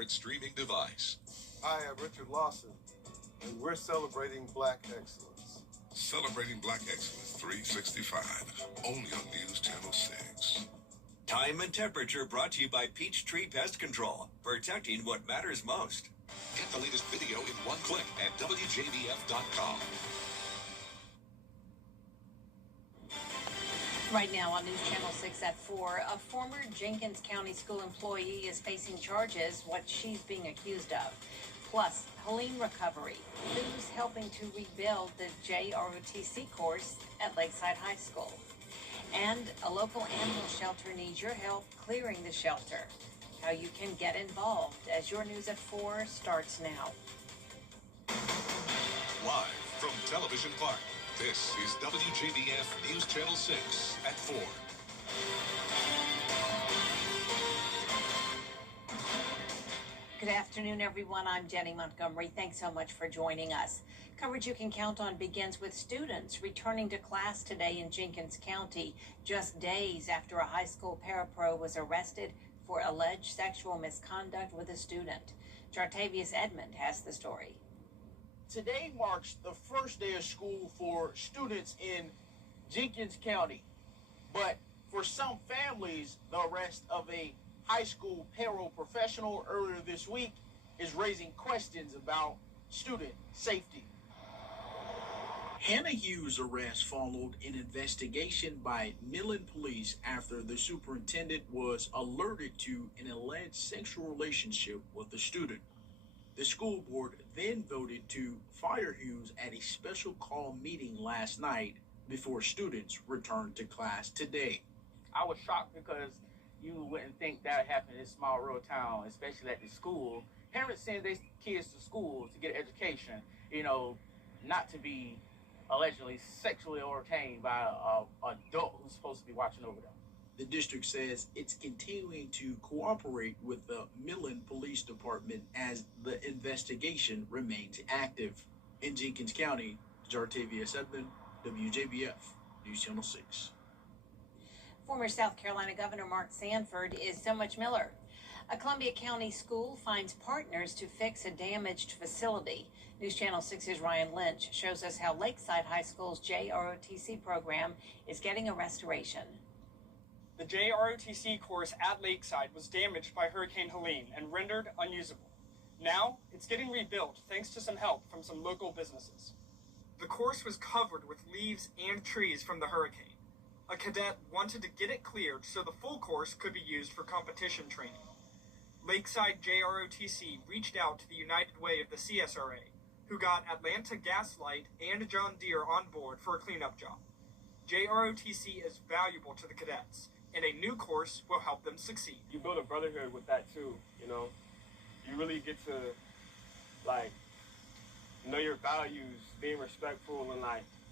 favorite streaming device. Hi, I'm Richard Lawson, and we're celebrating Black excellence. Celebrating Black Excellence 365, only on News Channel 6. Time and temperature brought to you by Peachtree Pest Control, protecting what matters most. Get the latest video in one click at WJBF.com. Right now on News Channel 6 at 4, a former Jenkins County school employee is facing charges, what she's being accused of. Plus, Helene recovery. Who's helping to rebuild the JROTC course at Lakeside High School? And a local animal shelter needs your help clearing the shelter. How you can get involved as your News at 4 starts now. Live from Television Park, this is WJBF News Channel 6 at 4. Good afternoon, everyone. I'm Jenny Montgomery. Thanks so much for joining us. Coverage you can count on begins with students returning to class today in Jenkins County, just days after a high school parapro was arrested for alleged sexual misconduct with a student. Jartavius Edmond has the story. Today marks the first day of school for students in Jenkins County. But for some families, the arrest of a high school paraprofessional earlier this week is raising questions about student safety. Hannah Hughes' arrest followed an investigation by Millen police after the superintendent was alerted to an alleged sexual relationship with the student. The school board then voted to fire Hughes at a special call meeting last night before students returned to class today. I was shocked because you wouldn't think that would happen in a small rural town, especially at the school. Parents send their kids to school to get education, not to be allegedly sexually entertained by an adult who's supposed to be watching over them. The district says it's continuing to cooperate with the Millen Police Department as the investigation remains active. In Jenkins County, Jartavius Edmond, WJBF, News Channel 6. Former South Carolina Governor Mark Sanford is so much Miller. A Columbia County school finds partners to fix a damaged facility. News Channel 6's Ryan Lynch shows us how Lakeside High School's JROTC program is getting a restoration. The JROTC course at Lakeside was damaged by Hurricane Helene and rendered unusable. Now, it's getting rebuilt thanks to some help from some local businesses. The course was covered with leaves and trees from the hurricane. A cadet wanted to get it cleared so the full course could be used for competition training. Lakeside JROTC reached out to the United Way of the CSRA, who got Atlanta Gaslight and John Deere on board for a cleanup job. JROTC is valuable to the cadets, and a new course will help them succeed. You build a brotherhood with that too, You really get to, know your values, being respectful, and,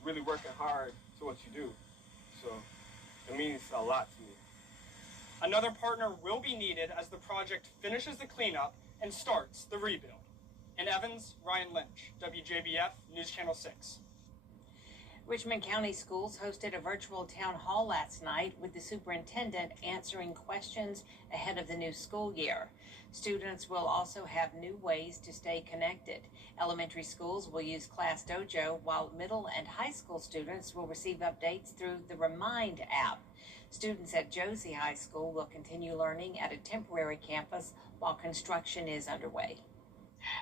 really working hard to what you do. So it means a lot to me. Another partner will be needed as the project finishes the cleanup and starts the rebuild. In Evans, Ryan Lynch, WJBF News Channel 6. Richmond County Schools hosted a virtual town hall last night with the superintendent answering questions ahead of the new school year. Students will also have new ways to stay connected. Elementary schools will use Class Dojo, while middle and high school students will receive updates through the Remind app. Students at Josie High School will continue learning at a temporary campus while construction is underway.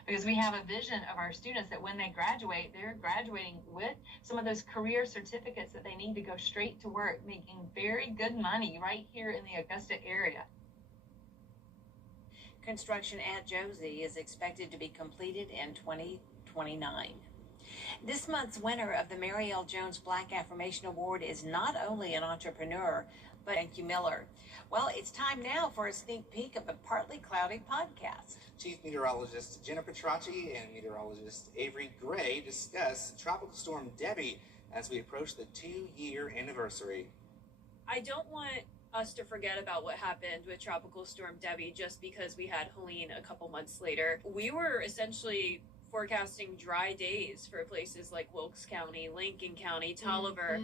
Because we have a vision of our students that when they graduate, they're graduating with some of those career certificates that they need to go straight to work, making very good money right here in the Augusta area. Construction at Josie is expected to be completed in 2029. This month's winner of the Mary L. Jones Black Affirmation Award is not only an entrepreneur, but thank you, Miller. Well, it's time now for a sneak peek of a partly cloudy podcast. Chief Meteorologist Jenna Petracci and Meteorologist Avery Gray discuss Tropical Storm Debbie as we approach the 2-year anniversary. I don't want us to forget about what happened with Tropical Storm Debbie just because we had Helene a couple months later. We were essentially forecasting dry days for places like Wilkes County, Lincoln County, Tolliver,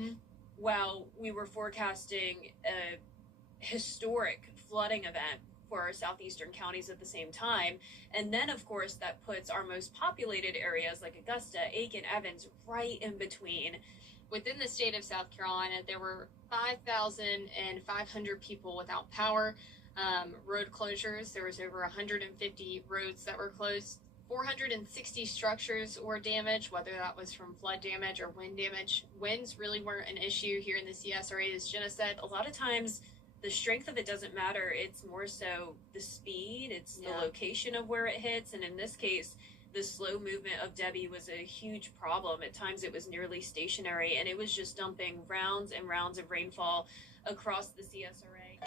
while we were forecasting a historic flooding event for southeastern counties at the same time. And then, of course, that puts our most populated areas like Augusta, Aiken, Evans right in between. Within the state of South Carolina, there were 5,500 people without power. Road closures, there was over 150 roads that were closed. 460 structures were damaged, whether that was from flood damage or wind damage. Winds really weren't an issue here in the CSRA. As Jenna said, a lot of times the strength of it doesn't matter. It's more so the speed, it's the location of where it hits. And in this case, the slow movement of Debbie was a huge problem. At times it was nearly stationary, and it was just dumping rounds and rounds of rainfall across the CSRA.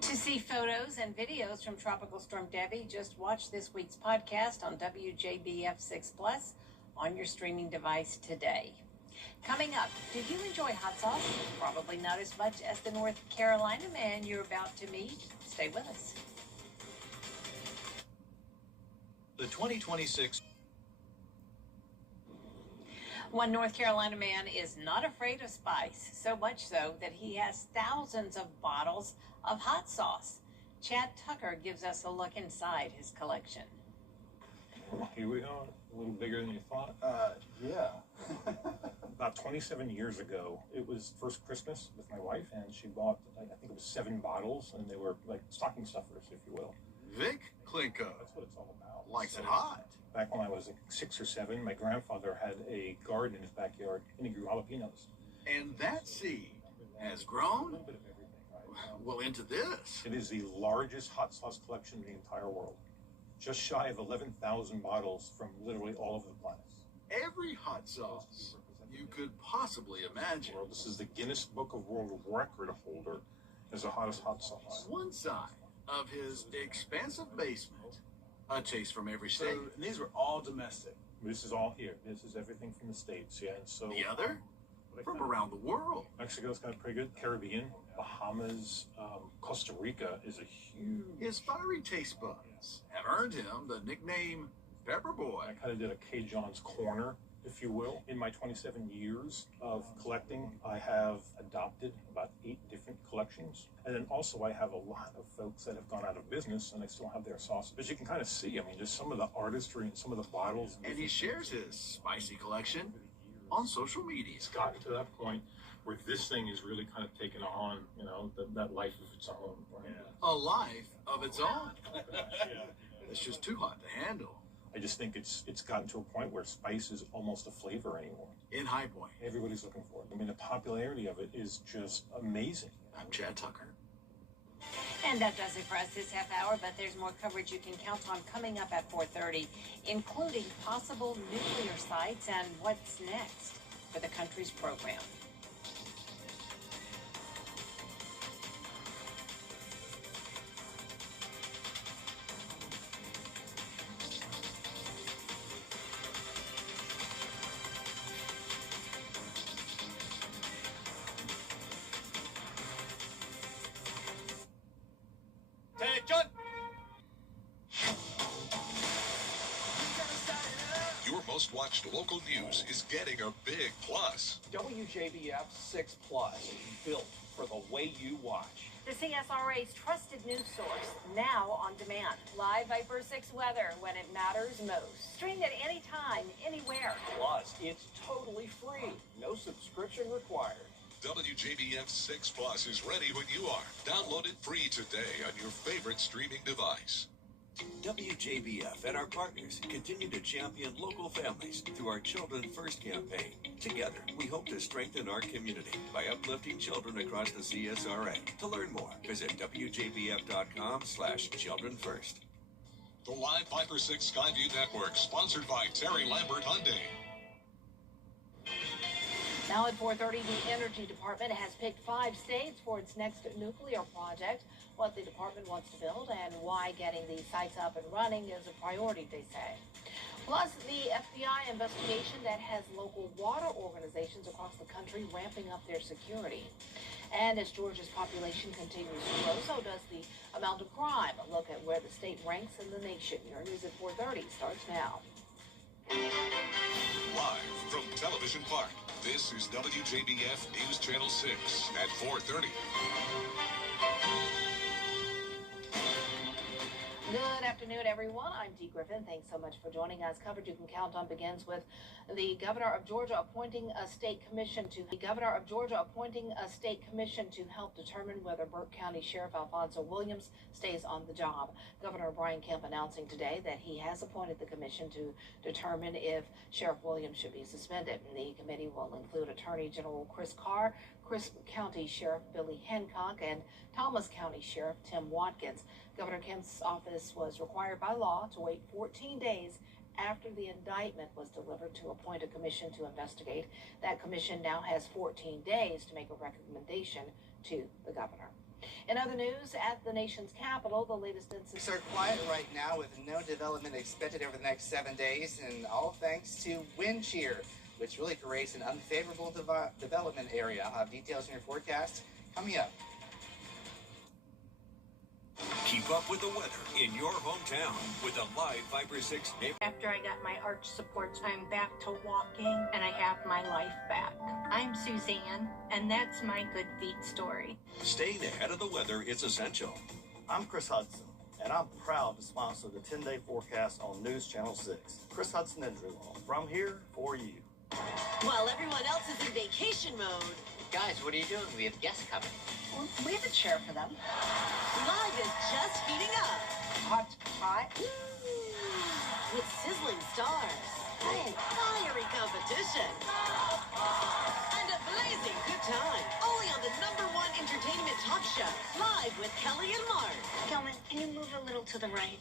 To see photos and videos from Tropical Storm Debbie, just watch this week's podcast on WJBF 6 Plus on your streaming device today. Coming up, did you enjoy hot sauce? Probably not as much as the North Carolina man you're about to meet. Stay with us. The 2026. One North Carolina man is not afraid of spice, so much so that he has thousands of bottles of hot sauce. Chad Tucker gives us a look inside his collection. Here we are, a little bigger than you thought. Yeah. About 27 years ago, it was first Christmas with my wife, and she bought, I think it was 7 bottles, and they were like stocking stuffers, if you will. Vic Klinko. That's what it's all about. Likes it hot. Back when I was like 6 or 7, my grandfather had a garden in his backyard, and he grew jalapenos. And that seed has A grown, little bit of everything, right? well, into this. It is the largest hot sauce collection in the entire world. Just shy of 11,000 bottles from literally all over the planet. Every hot sauce you could possibly imagine. This is the Guinness Book of World Record holder as the hottest hot sauce. One side of his expansive basement, a taste from every state. So these were all domestic. This is all here. This is everything from the States, yeah. And so The other from around the world. Mexico's got pretty good. Caribbean, Bahamas, Costa Rica is a huge. His fiery taste buds have earned him the nickname Pepper Boy. I kind of did a K. John's corner, if you will. In my 27 years of collecting, I have adopted about 8 different collections. And then also I have a lot of folks that have gone out of business and they still have their sauce. But you can kind of see, I mean, just some of the artistry and some of the bottles. And he shares his spicy collection on social media. It's gotten to that point where this thing is really kind of taken on, you know, that life of its own. Right? A life of its own. It's just too hot to handle. I just think it's gotten to a point where spice is almost a flavor anymore. In High Point, Everybody's looking for it. I mean, the popularity of it is just amazing. I'm Chad Tucker. And that does it for us this half hour, but there's more coverage you can count on coming up at 4:30, including possible nuclear sites and what's next for the country's program. Your most watched local news is getting a big plus. WJBF 6 Plus, built for the way you watch. The CSRA's trusted news source, now on demand. Live Viper 6 weather when it matters most. Streamed at any time, anywhere. Plus, it's totally free. No subscription required. WJBF 6 Plus is ready when you are. Download it free today on your favorite streaming device. WJBF and our partners continue to champion local families through our Children First campaign. Together, we hope to strengthen our community by uplifting children across the CSRA. To learn more, visit WJBF.com/Children First. The Live Viper 6 Skyview Network, sponsored by Terry Lambert Hyundai. Now at 4:30, the Energy Department has picked 5 states for its next nuclear project. What the department wants to build and why getting these sites up and running is a priority, they say. Plus, the FBI investigation that has local water organizations across the country ramping up their security. And as Georgia's population continues to grow, so does the amount of crime. A look at where the state ranks in the nation. Your news at 4:30 starts now. Live from Television Park, This is WJBF News Channel 6 at 4:30. Good afternoon, everyone. I'm Dee Griffin. Thanks so much for joining us. Coverage you can count on begins with the governor of Georgia appointing a state commission to help determine whether Burke County Sheriff Alfonso Williams stays on the job. Governor Brian Kemp announcing today that he has appointed the commission to determine if Sheriff Williams should be suspended. The committee will include Attorney General Chris Carr, Crisp County Sheriff Billy Hancock, and Thomas County Sheriff Tim Watkins. Governor Kemp's office was required by law to wait 14 days after the indictment was delivered to appoint a commission to investigate. That commission now has 14 days to make a recommendation to the governor. In other news, at the nation's capital, the latest incidents Things are quiet right now with no development expected over the next 7 days, and all thanks to wind shear, which really creates an unfavorable development area. I'll have details in your forecast coming up. Keep up with the weather in your hometown with the live Viper 6 neighborhood. After I got my arch supports, I'm back to walking and I have my life back. I'm Suzanne, and that's my good feet story. Staying ahead of the weather is essential. I'm Chris Hudson, and I'm proud to sponsor the 10-day forecast on News Channel 6. Chris Hudson Injury Law, from here for you. While everyone else is in vacation mode. Guys, what are you doing? We have guests coming. We have a chair for them. Live is just heating up. Hot pot. With sizzling stars. And fiery competition. And a blazing good time. Only on the #1 entertainment talk show. Live with Kelly and Mark. Kelman, can you move a little to the right?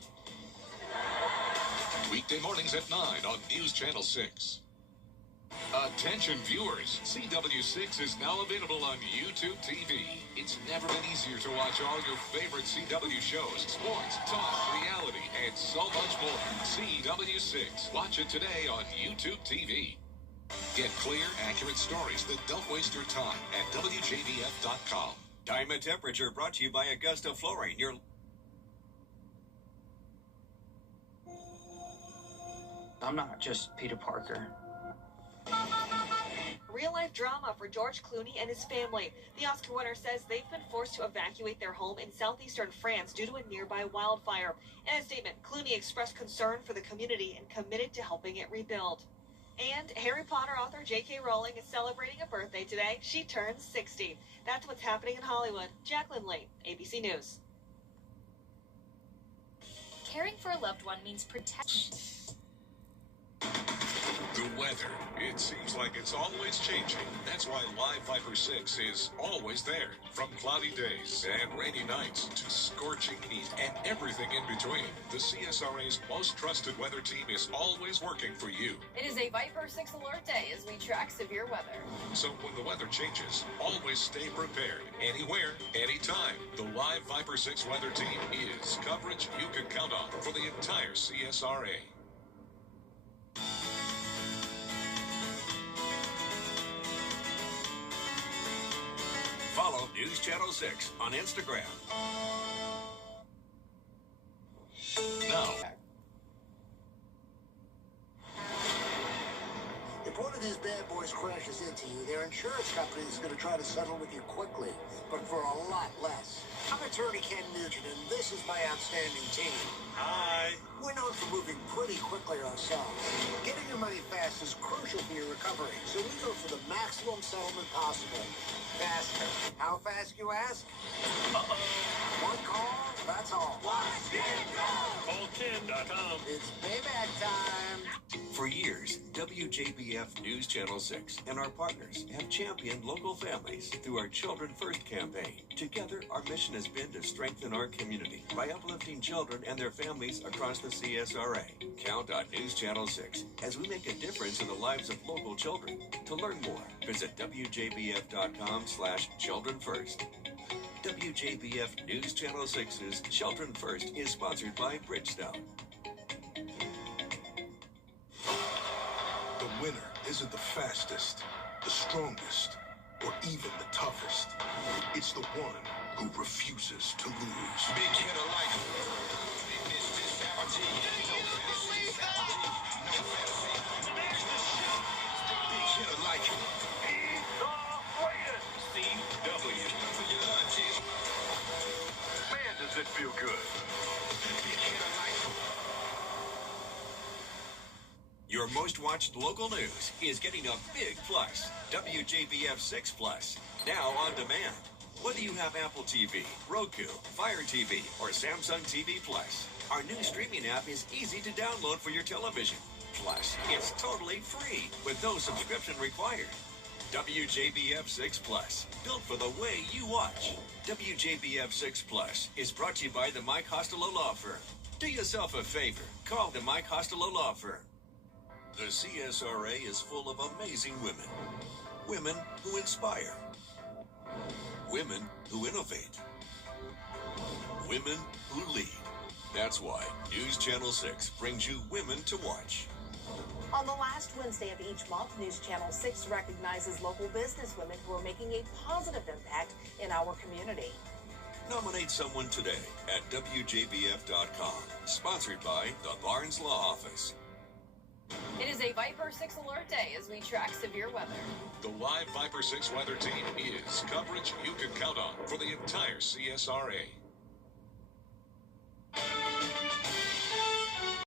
Weekday mornings at 9 on News Channel 6. Attention viewers, CW6 is now available on YouTube TV. It's never been easier to watch all your favorite CW shows, sports, talk, reality, and so much more. CW6. Watch it today on YouTube TV. Get clear, accurate stories that don't waste your time at WJBF.com. Time and temperature brought to you by Augusta Flooring. I'm not just Peter Parker. Real-life drama for George Clooney and his family. The Oscar winner says they've been forced to evacuate their home in southeastern France due to a nearby wildfire. In a statement, Clooney expressed concern for the community and committed to helping it rebuild. And Harry Potter author J.K. Rowling is celebrating a birthday today. She turns 60. That's what's happening in Hollywood. Jacqueline Lee, ABC News. Caring for a loved one means protection. The weather. It seems like it's always changing. That's why Live Viper 6 is always there. From cloudy days and rainy nights to scorching heat and everything in between. The CSRA's most trusted weather team is always working for you. It is a Viper 6 alert day as we track severe weather. So when the weather changes, always stay prepared. Anywhere, anytime. The Live Viper 6 weather team is coverage you can count on for the entire CSRA. Follow News Channel 6 on Instagram. Now. If one of these bad boys crashes into you, their insurance company is going to try to settle with you quickly, but for a lot less. I'm attorney Ken Nugent, and this is my outstanding team. Hi. We're known for moving pretty quickly ourselves. Getting your money fast is crucial for your recovery, so we go for the maximum settlement possible. Faster. How fast, you ask? One call, that's all. Watch Ken go! Call Ken.com. It's payback time. For years, WJBF News Channel 6 and our partners have championed local families through our Children First campaign. Together, our mission has been to strengthen our community by uplifting children and their families across the CSRA. Count on News Channel 6 as we make a difference in the lives of local children. To learn more, visit WJBF.com/Children First. WJBF News Channel 6's Children First is sponsored by Bridgestone. The winner isn't the fastest, the strongest, or even the toughest. It's the one who refuses to lose. Big hit alike. hitter like him. He's the greatest. CW. Man, does it feel good. Big hitter like him. Your most watched local news is getting a big plus. WJBF 6 Plus, now on demand. Whether you have Apple TV, Roku, Fire TV, or Samsung TV Plus, our new streaming app is easy to download for your television. Plus, it's totally free with no subscription required. WJBF 6 Plus, built for the way you watch. WJBF 6 Plus is brought to you by the Mike Costello Law Firm. Do yourself a favor. Call the Mike Costello Law Firm. The CSRA is full of amazing women. Women who inspire. Women who innovate. Women who lead. That's why News Channel 6 brings you Women to Watch. On the last Wednesday of each month, News Channel 6 recognizes local businesswomen who are making a positive impact in our community. Nominate someone today at WJBF.com. Sponsored by the Barnes Law Office. It is a Viper 6 alert day as we track severe weather. The live Viper 6 weather team is coverage you can count on for the entire CSRA.